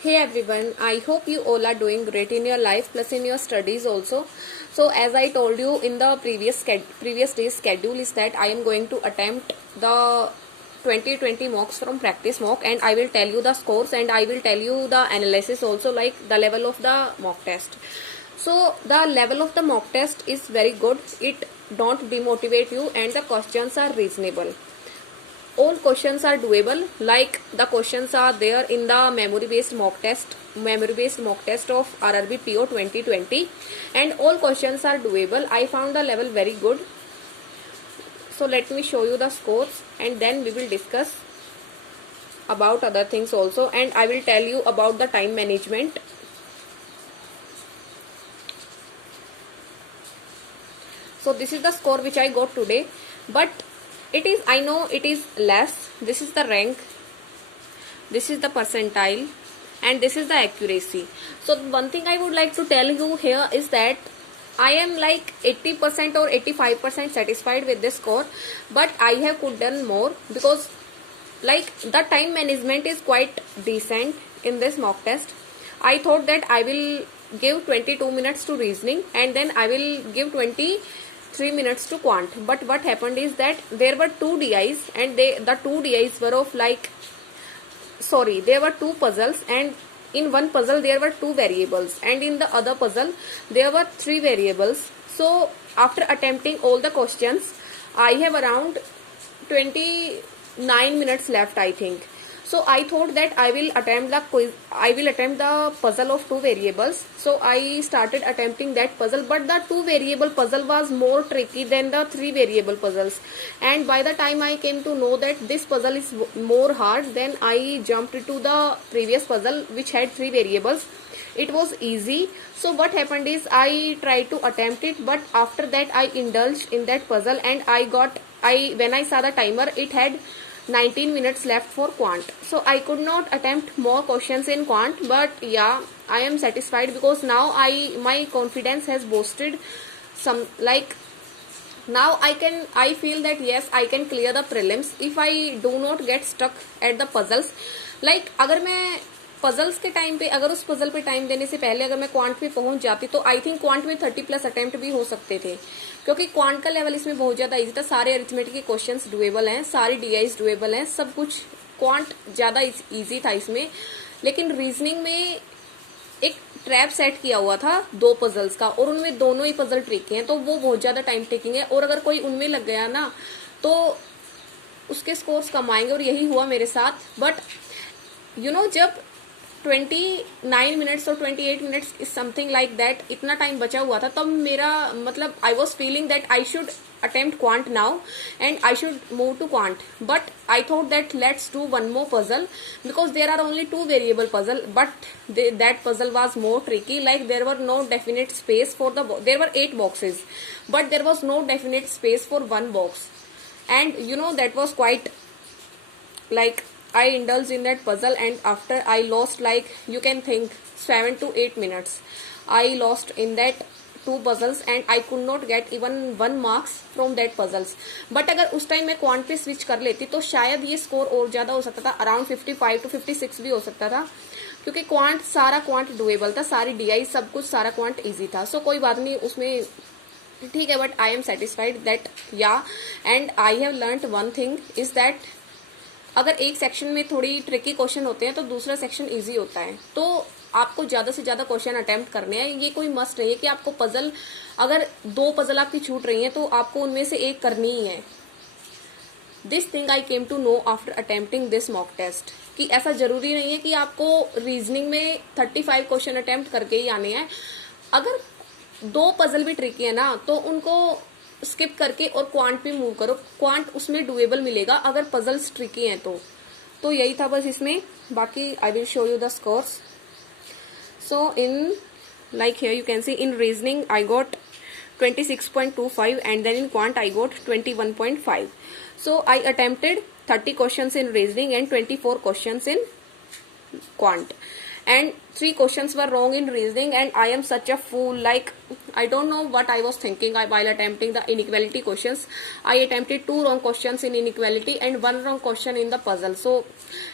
Hey everyone, I hope you all are doing great in your life plus in your studies also. So as I told you in the previous day's schedule is that I am going to attempt the 2020 mocks from practice mock, and I will tell you the scores and I will tell you the analysis also, like the level of the mock test. So the level of the mock test is very good. It don't demotivate you and the questions are reasonable. All questions are doable, like the questions are there in the memory based mock test of RRB PO 2020, and all questions are doable. I found the level very good. So let me show you the scores and then we will discuss about other things also, and I will tell you about the time management. So this is the score which I got today, but I know it is less. This is the rank, this is the percentile, and this is the accuracy. So one thing I would like to tell you here is that I am like 80% or 85% satisfied with this score, but I have could done more because like the time management is quite decent in this mock test. I thought that I will give 22 minutes to reasoning and then I will give 23 minutes to quant. But what happened is that there were two DIs and the two DIs were of like, sorry, there were two puzzles, and in one puzzle there were two variables and in the other puzzle there were three variables. So after attempting all the questions, I have around 29 minutes left, I think. So I thought that I will attempt the puzzle of two variables. So I started attempting that puzzle, but the two variable puzzle was more tricky than the three variable puzzles, and by the time I came to know that this puzzle is more hard, then I jumped to the previous puzzle which had three variables. It was easy. So what happened is I tried to attempt it, but after that I indulged in that puzzle and when I saw the timer, it had 19 minutes left for quant. So I could not attempt more questions in quant, but yeah, I am satisfied because now my confidence has boosted some, like now I feel that yes, I can clear the prelims if I do not get stuck at the puzzles. Like अगर मैं puzzles के time पे, अगर उस puzzle पे time देने से पहले अगर मैं क्वांट पे पहुंच जाती तो आई थिंक क्वांट में 30+ अटेम्प्ट भी हो सकते थे, क्योंकि क्वांट का लेवल इसमें बहुत ज्यादा इजी था. सारे अरिथमेटिक के क्वेश्चंस डुएबल हैं, सारी डीआईज डुएबल हैं, सब कुछ क्वांट ज्यादा इजी था इसमें. लेकिन रीजनिंग में एक ट्रैप सेट किया हुआ था दो पजल्स का, और उनमें दोनों ही पजल ट्रिकी हैं, तो वो बहुत ज्यादा टाइम टेकिंग है, और अगर कोई उनमें लग गया ना तो उसके स्कोर्स कम आएंगे, और यही हुआ मेरे साथ. बट जब 29 मिनट्स और 28 minutes is something like that, इतना टाइम बचा हुआ था, तब मेरा मतलब I was feeling that I should attempt quant now and I should move to quant, but I thought that let's do one more puzzle because there are only two variable puzzle, but that puzzle was more tricky. Like there were no definite space for there were 8 boxes, but there was no definite space for one box, and that was quite, like, I indulged in that puzzle, and after I lost, like, you can think 7 to 8 minutes I lost in that two puzzles and I could not get even 1 marks from that puzzles. But अगर उस time मैं quant पे switch कर लेती तो शायद ये score और ज्यादा हो सकता था, अराउंड 55 to 56 भी हो सकता था, क्योंकि सारा क्वांट डुएबल था, सारी डीआई सब कुछ, सारा क्वांट इजी था. सो कोई बात नहीं, उसमें ठीक है. But I am satisfied that yeah and I have learned one thing is that अगर एक सेक्शन में थोड़ी ट्रिकी क्वेश्चन होते हैं तो दूसरा सेक्शन इजी होता है. तो आपको ज्यादा से ज्यादा क्वेश्चन अटेम्प्ट करने हैं. ये कोई मस्ट नहीं है कि आपको पजल, अगर 2 पजल आपकी छूट रही हैं तो आपको उनमें से एक करनी ही है. This thing I came to know after attempting this mock test, कि ऐसा जरूरी नहीं है कि आपको रीजनिंग में 35 क्वेश्चन अटेम्प्ट करके ही आने हैं. अगर 2 पजल भी ट्रिकी है ना तो उनको स्किप करके और क्वांट पे मूव करो. क्वांट उसमें डुएबल मिलेगा अगर पजल्स ट्रिकी हैं तो यही था बस इसमें. बाकी I will show you the scores. So in, like here you can see, in reasoning I got 26.25 and then in quant I got 21.5. So I attempted 30 questions in reasoning and 24 questions in quant, and 3 questions were wrong in reasoning, and I am such a fool. Like I don't know what I was thinking while attempting the inequality questions. I attempted 2 wrong questions in inequality and 1 wrong question in the puzzle. So,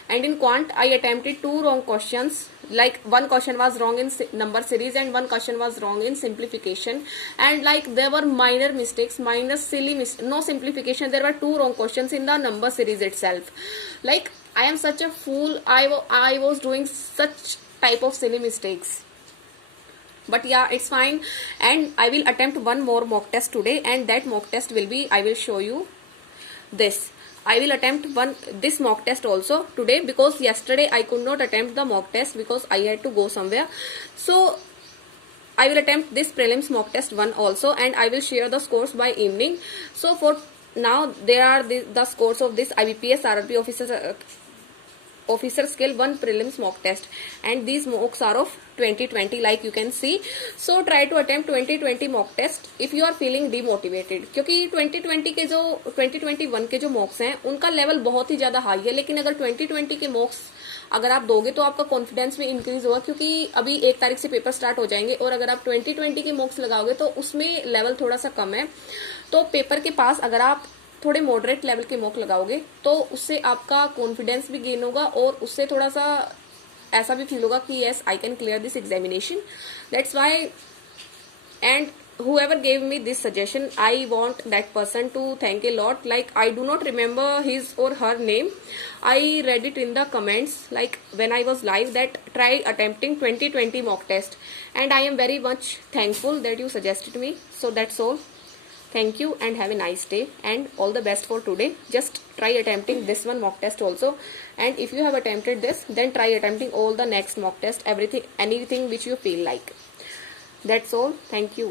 and in quant, I attempted 2 wrong questions. Like, 1 question was wrong in number series and 1 question was wrong in simplification. And like, there were minor mistakes, minor silly no simplification. There were 2 wrong questions in the number series itself. Like, I am such a fool. I was doing such type of silly mistakes. But yeah, it's fine. And I will attempt one more mock test today, and that mock test will be, I will show you this. I will attempt this mock test also today, because yesterday I could not attempt the mock test because I had to go somewhere. So I will attempt this prelims mock test 1 also, and I will share the scores by evening. So for now, there are the scores of this IBPS RRB officer skill 1 prelims mock test, and these mocks are of 2020, like you can see. So try to attempt 2020 mock test if you are feeling demotivated, क्योंकि 2021 के जो मॉक्स हैं उनका level बहुत ही ज्यादा high है, लेकिन अगर 2020 के मॉक्स अगर आप दोगे तो आपका कॉन्फिडेंस भी इंक्रीज होगा, क्योंकि अभी 1 तारीख से पेपर स्टार्ट हो जाएंगे, और अगर आप 2020 के मॉक्स लगाओगे तो उसमें लेवल थोड़ा सा कम है। तो पेपर के पास अगर आप थोड़े मॉडरेट लेवल के मॉक लगाओगे तो उससे आपका कॉन्फिडेंस भी गेन होगा, और उससे थोड़ा सा ऐसा भी फील होगा कि yes I can clear this examination. That's why, and whoever gave me this suggestion, I want that person to thank a lot. Like, I do not remember his or her name. I read it in the comments, like when I was live, that try attempting 2020 mock test, and I am very much thankful that you suggested me. So that's all. Thank you and have a nice day, and all the best for today. Just try attempting this one mock test also, and if you have attempted this, then try attempting all the next mock test, anything which you feel like. That's all. Thank you.